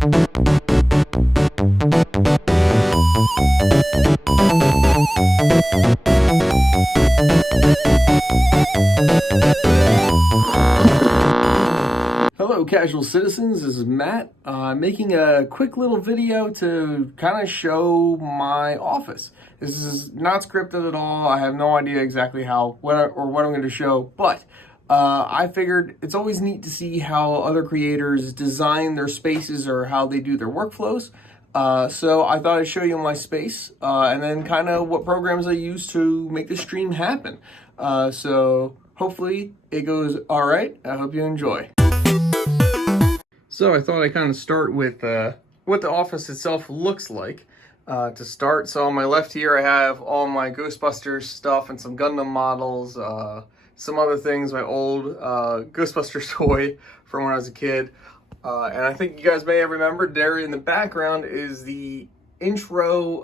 Hello casual citizens, this is Matt. Making a quick little video to kind of show my office. This is not scripted at all. I have no idea exactly what I'm going to show, but I figured it's always neat to see how other creators design their spaces or how they do their workflows. So I thought I'd show you my space and then kind of what programs I use to make the stream happen. So hopefully it goes all right. I hope you enjoy. So I thought I'd kind of start with what the office itself looks like to start. So on my left here, I have all my Ghostbusters stuff and some Gundam models, some other things, my old Ghostbusters toy from when I was a kid. And I think you guys may have remembered there in the background is the intro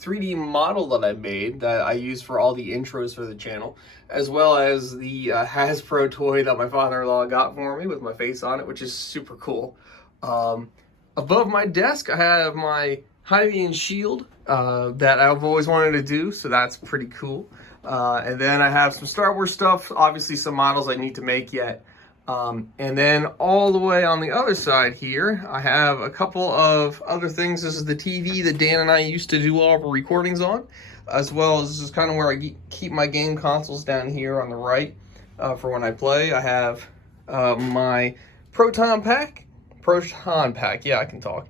3D model that I made that I use for all the intros for the channel, as well as the Hasbro toy that my father-in-law got for me with my face on it, which is super cool. Above my desk, I have my Hy-Vee shield that I've always wanted to do, so that's pretty cool. And then I have some Star Wars stuff, obviously some models I need to make yet. And then all the way on the other side here, I have a couple of other things. This is the TV that Dan and I used to do all of our recordings on, as well as this is kind of where I keep my game consoles down here on the right for when I play. I have my Proton Pack, yeah, I can talk,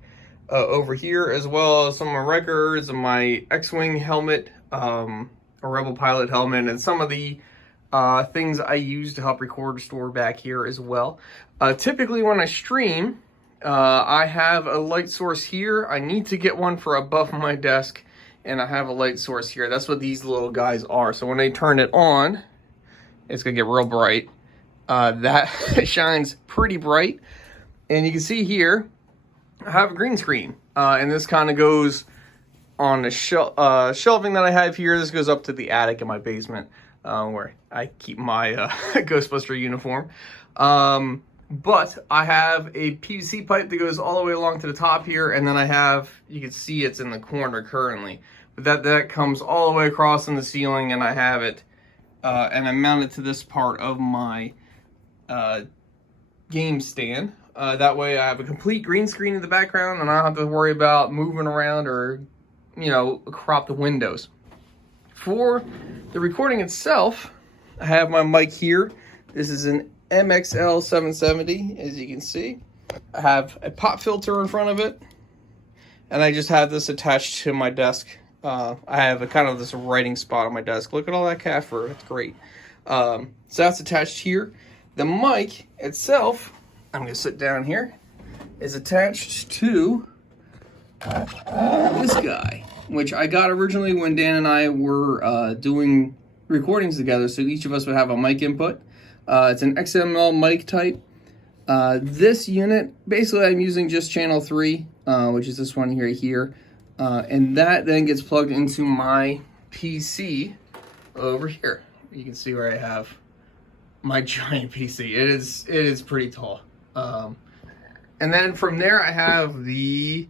over here, as well as some of my records and my X-Wing helmet, a Rebel Pilot helmet, and some of the things I use to help record store back here as well. Typically when I stream, I have a light source here. I need to get one for above my desk, and I have a light source here. That's what these little guys are. So when I turn it on, it's gonna get real bright. That shines pretty bright. And you can see here, I have a green screen. And this kind of goes on the shelving that I have here. This goes up to the attic in my basement. Where I keep my Ghostbuster uniform. But I have a PVC pipe that goes all the way along to the top here, and then I have, you can see it's in the corner currently, but that comes all the way across in the ceiling, and I have it, and I mount it to this part of my game stand. That way I have a complete green screen in the background, and I don't have to worry about moving around or, you know, crop the windows. For the recording itself, I have my mic here. This is an MXL 770, as you can see. I have a pop filter in front of it, and I just have this attached to my desk. I have a kind of this writing spot on my desk. Look at all that cat fur, it's great. So that's attached here. The mic itself, I'm gonna sit down here, is attached to this guy, which I got originally when Dan and I were doing recordings together, so each of us would have a mic input. It's an XML mic type. This unit, basically I'm using just channel 3, which is this one here, and that then gets plugged into my PC over here. You can see where I have my giant PC. It is pretty tall. And then from there I have the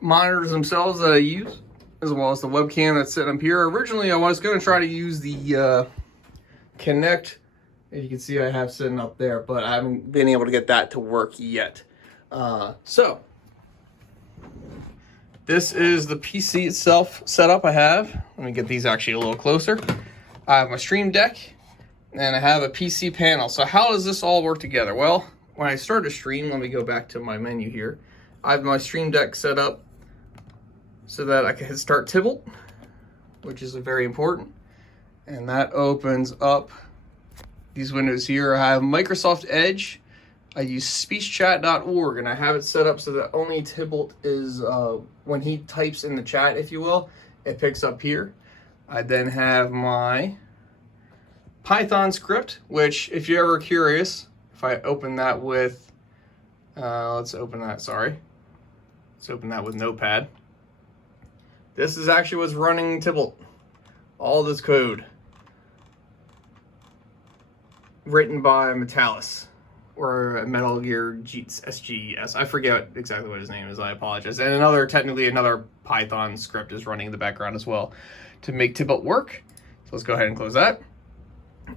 monitors themselves that I use, as well as the webcam that's sitting up here. Originally, I was going to try to use the Kinect, as you can see I have sitting up there, but I haven't been able to get that to work yet. So, this is the PC itself setup I have. Let me get these actually a little closer. I have my Stream Deck, and I have a PC panel. So how does this all work together? Well, when I start a stream, let me go back to my menu here. I have my Stream Deck set up so that I can hit Start Tibble, which is very important. And that opens up these windows here. I have Microsoft Edge. I use speechchat.org, and I have it set up so that only Tybalt is, when he types in the chat, if you will, it picks up here. I then have my Python script, which, if you're ever curious, if I open that with, let's open that with Notepad. This is actually what's running Tybalt. All this code written by Metalis. or Metal Gear SGS. I forget exactly what his name is. I apologize. And technically another Python script is running in the background as well to make Tybalt work. So let's go ahead and close that.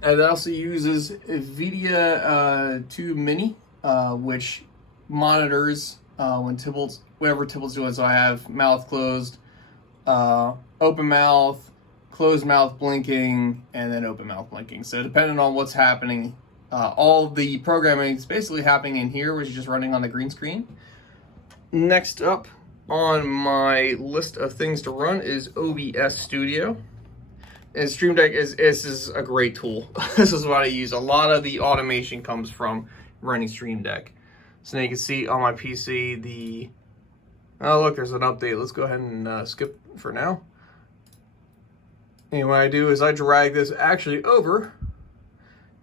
And it also uses NVIDIA 2 Mini, which monitors whatever Tybalt's doing. So I have mouth closed, open mouth, closed mouth blinking, and then open mouth blinking. So depending on what's happening, all the programming is basically happening in here, which is just running on the green screen. Next up on my list of things to run is OBS Studio. And Stream Deck is a great tool. This is what I use. A lot of the automation comes from running Stream Deck. So now you can see on my PC oh look, there's an update. Let's go ahead and skip for now. And what I do is I drag this actually over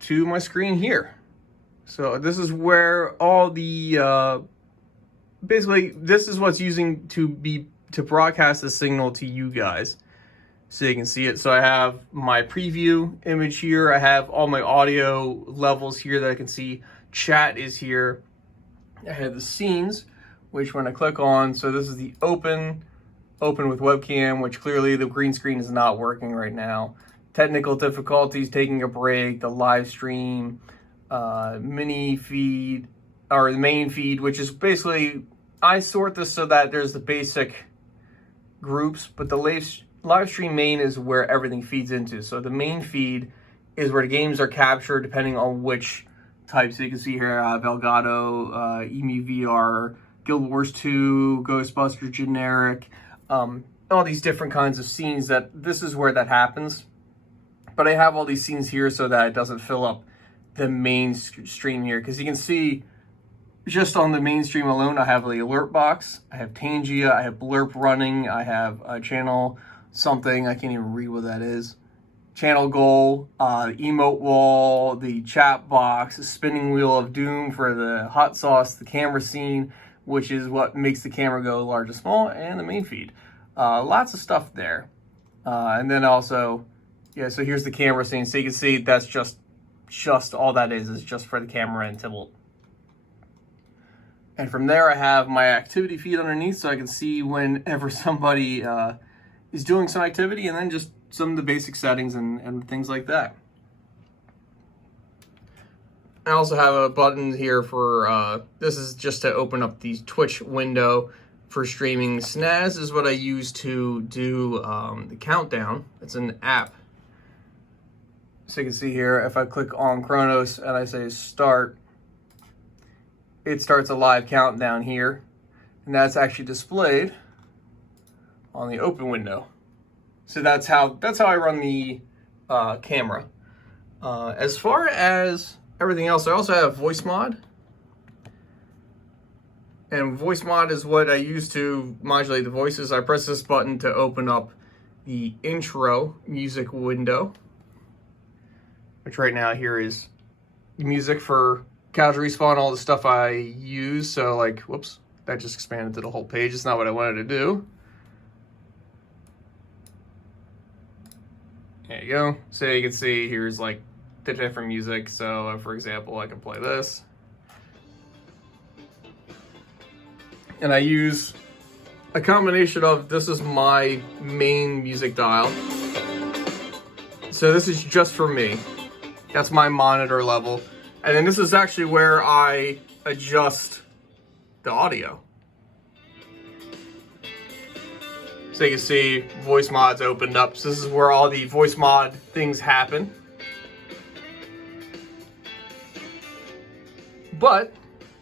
to my screen here. So this is where all the, basically this is what's using to broadcast the signal to you guys. So you can see it. So I have my preview image here. I have all my audio levels here that I can see. Chat is here. I have the scenes, which when I click on, so this is the open with webcam, which clearly the green screen is not working right now. Technical difficulties, taking a break, the live stream, mini feed, or the main feed, which is basically, I sort this so that there's the basic groups, but the live stream main is where everything feeds into. So the main feed is where the games are captured depending on which type. So you can see here, Elgato, EMU VR, Guild Wars 2, Ghostbusters Generic, all these different kinds of scenes. That this is where that happens. But I have all these scenes here so that it doesn't fill up the main stream here. Because you can see, just on the mainstream alone, I have the alert box, I have Tangia, I have Blurp running, I have a channel something, I can't even read what that is. Channel goal, emote wall, the chat box, the spinning wheel of doom for the hot sauce, the camera scene, which is what makes the camera go large and small, and the main feed. Lots of stuff there. And then also, yeah, so here's the camera scene. So you can see that's just all that is just for the camera and Tybalt. And from there I have my activity feed underneath, so I can see whenever somebody is doing some activity, and then just some of the basic settings and things like that. I also have a button here for, this is just to open up the Twitch window for streaming. Snaz is what I use to do the countdown. It's an app. So you can see here, if I click on Chronos and I say start, it starts a live countdown here. And that's actually displayed on the open window. So that's how I run the camera. As far as everything else, I also have voice mod. And voice mod is what I use to modulate the voices. I press this button to open up the intro music window, which right now here is music for Casual Respawn, all the stuff I use. So like, whoops, that just expanded to the whole page. It's not what I wanted to do. There you go. So you can see here's like the different music. So for example, I can play this. And I use a combination of, this is my main music dial. So this is just for me. That's my monitor level. And then this is actually where I adjust the audio. So you can see voice mods opened up. So this is where all the voice mod things happen. But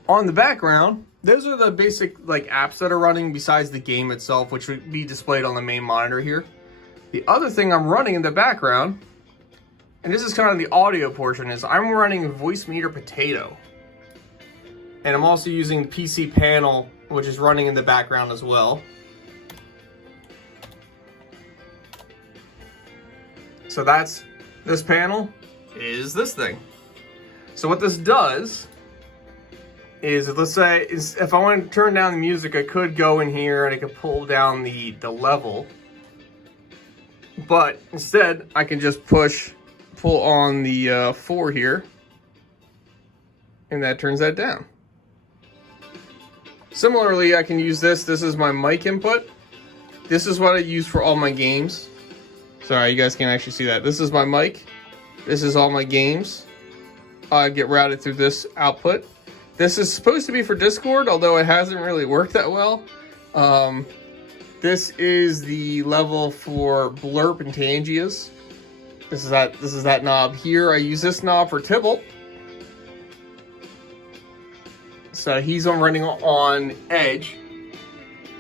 on the background, those are the basic like apps that are running besides the game itself, which would be displayed on the main monitor here. The other thing I'm running in the background, and this is kind of the audio portion, is I'm running Voicemeeter Potato. And I'm also using PC Panel, which is running in the background as well. So that's, this panel is this thing. So what this does is, let's say, if I want to turn down the music, I could go in here and I could pull down the level. But instead, I can just pull on the 4 here. and that turns that down. Similarly, I can use this. This is my mic input. This is what I use for all my games. Sorry, you guys can't actually see that. This is my mic. This is all my games. I get routed through this output. This is supposed to be for Discord, although it hasn't really worked that well. This is the level for Blurp and Tangias. This is that knob here. I use this knob for Tybalt. So he's running on Edge.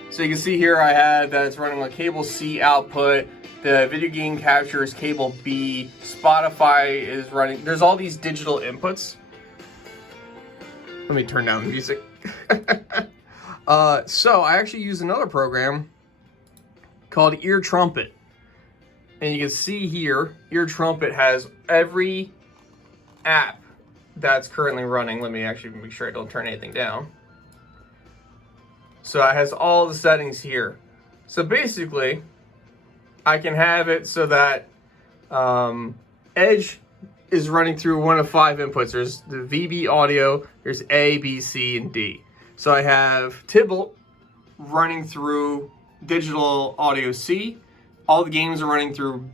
So you can see here I have that it's running on cable C output. The video game capture is cable B. Spotify is running. There's all these digital inputs. Let me turn down the music. So I actually use another program called Ear Trumpet. And you can see here, Ear Trumpet has every app that's currently running. Let me actually make sure I don't turn anything down. So it has all the settings here. So basically, I can have it so that Edge is running through one of 5 inputs. There's the VB audio, there's A, B, C, and D. So I have Tybalt running through digital audio C. All the games are running through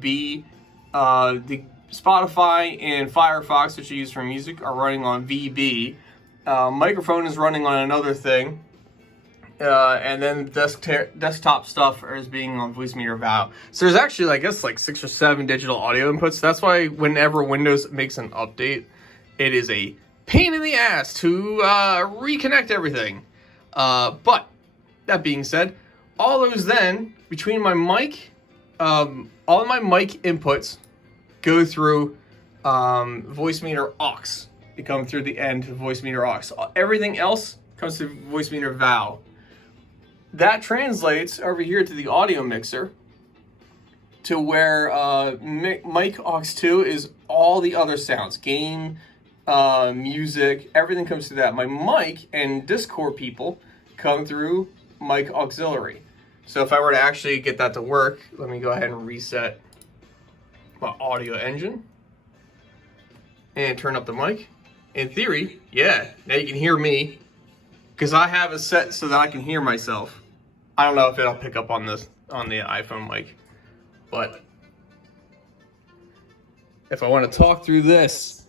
B. The Spotify and Firefox, which you use for music, are running on VB. Microphone is running on another thing. And then desktop stuff is being on Voicemeeter Vow. So there's actually, I guess, like 6 or 7 digital audio inputs. That's why whenever Windows makes an update, it is a pain in the ass to reconnect everything. But that being said, all those then, between my mic, all of my mic inputs go through Voicemeeter aux. They come through the end of Voicemeeter aux. Everything else comes through Voicemeeter Vow. That translates over here to the audio mixer to where mic aux 2 is all the other sounds. Game, music, everything comes through that. My mic and Discord people come through mic auxiliary. So if I were to actually get that to work, let me go ahead and reset my audio engine and turn up the mic. In theory, yeah, now you can hear me because I have it set so that I can hear myself. I don't know if it'll pick up on this on the iPhone mic, but if I want to talk through this,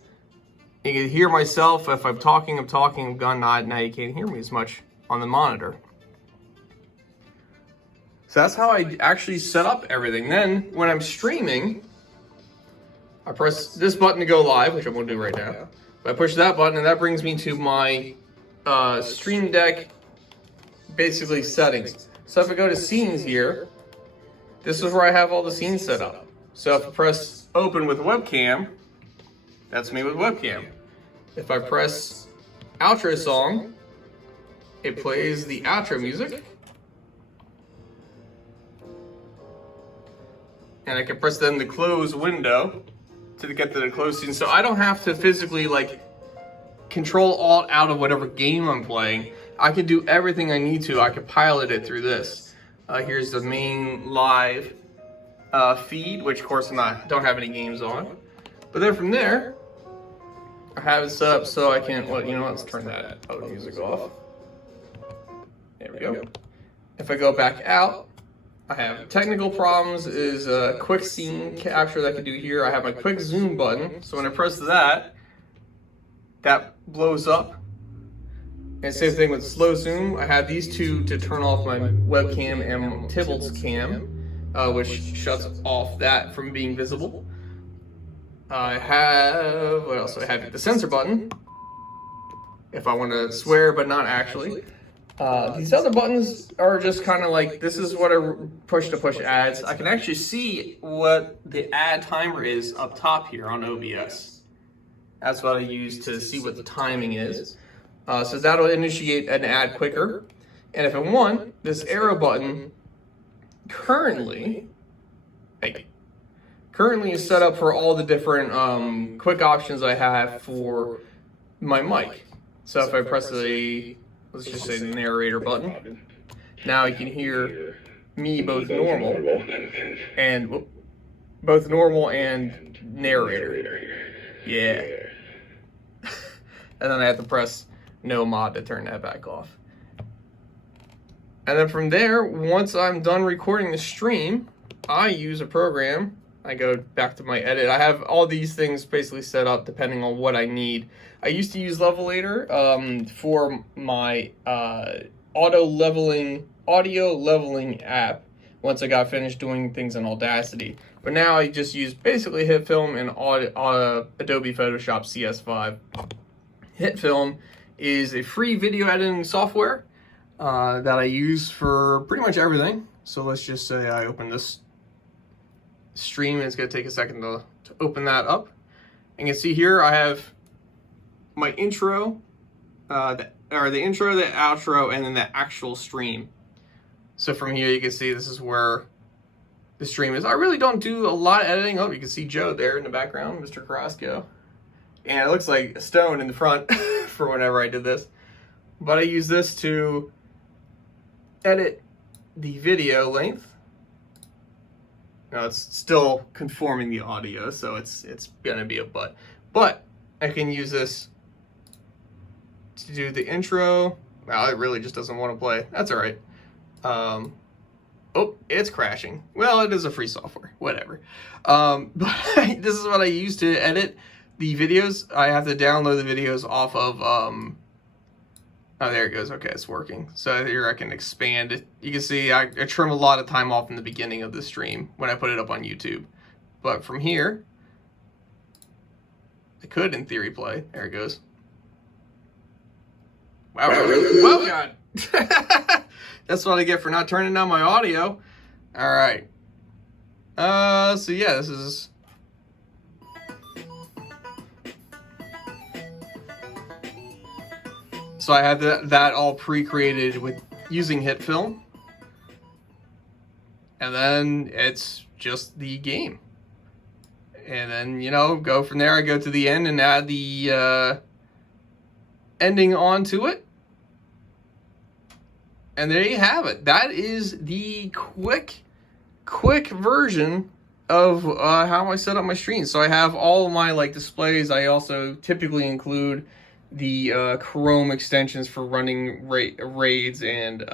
you can hear myself. If I'm talking, I'm gone. Now you can't hear me as much on the monitor. So that's how I actually set up everything. Then when I'm streaming, I press this button to go live, which I'm going to do right now. I push that button and that brings me to my Stream Deck basically settings. So if I go to scenes here, this is where I have all the scenes set up. So if I press open with webcam, that's me with webcam. If I press outro song, it plays the outro music. And I can press then the close window to get to the close scene. So I don't have to physically like control alt out of whatever game I'm playing. I can do everything I need to. I can pilot it through this. Here's the main live feed, which of course don't have any games on. But then from there, I have it set up so I can, well, you know, let's turn that audio music off. There we go. If I go back out, I have technical problems, is a quick scene capture that I can do here. I have my quick zoom button, so when I press that blows up. And same thing with slow zoom. I have these two to turn off my webcam and Tybalt's cam, which shuts off that from being visible. I have, what else? I have the censor button, if I want to swear but not actually. These other buttons are just kind of like, this is what I push to push ads. I can actually see what the ad timer is up top here on OBS. That's what I use to see what the timing is. So that'll initiate an ad quicker. And if I want, this arrow button currently is set up for all the different quick options I have for my mic. So if I press the, let's just say the narrator button, now you can hear me both normal and narrator. Yeah. and then I have to press no mod to turn that back off. And then from there, once I'm done recording the stream, I use a program. I go back to my edit. I have all these things basically set up depending on what I need. I used to use Levelator for my audio leveling app once I got finished doing things in Audacity. But now I just use basically HitFilm and Adobe Photoshop CS5. HitFilm is a free video editing software that I use for pretty much everything. So let's just say I open this stream, and it's going to take a second to open that up. And you can see here I have my intro, the intro, the outro, and then the actual stream. So from here you can see this is where the stream is. I really don't do a lot of editing. Oh, you can see Joe there in the background, Mr. Carrasco. And it looks like a stone in the front for whenever I did this. But I use this to edit the video length. Now it's still conforming the audio, so it's gonna be a but I can use this to do the intro. Well, it really just doesn't want to play. That's all right. Oh, it's crashing. Well, it is a free software, whatever. But this is what I use to edit the videos. I have to download the videos off of oh, there it goes. Okay, it's working. So here I can expand it. You can see I trim a lot of time off in the beginning of the stream when I put it up on YouTube. But from here, I could, in theory, play. There it goes. Wow. Wow, God. That's what I get for not turning down my audio. All right. So yeah, this is... So I had that all pre-created with using HitFilm. And then it's just the game. And then, you know, go from there. I go to the end and add the ending onto it. And there you have it. That is the quick version of how I set up my stream. So I have all of my displays. I also typically include the Chrome extensions for running raids and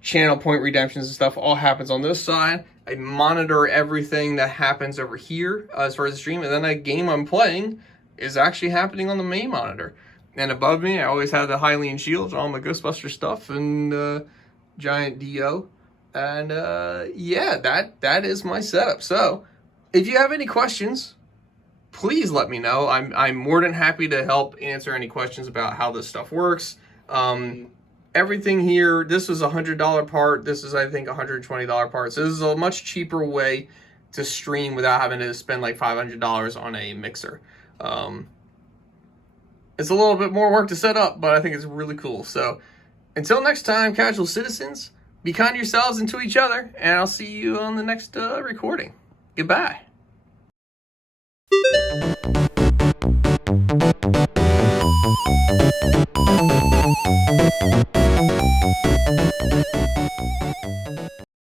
channel point redemptions and stuff. All happens on this side. I monitor everything that happens over here as far as the stream, and then a game I'm playing is actually happening on the main monitor. And above me, I always have the Hylian shields, all my Ghostbuster stuff, and giant Dio. And yeah, that is my setup. So if you have any questions, please let me know. I'm more than happy to help answer any questions about how this stuff works. Everything here, this was a $100 part. This is, I think, a $120 part. So this is a much cheaper way to stream without having to spend like $500 on a mixer. It's a little bit more work to set up, but I think it's really cool. So until next time, casual citizens, be kind to yourselves and to each other, and I'll see you on the next recording. Goodbye.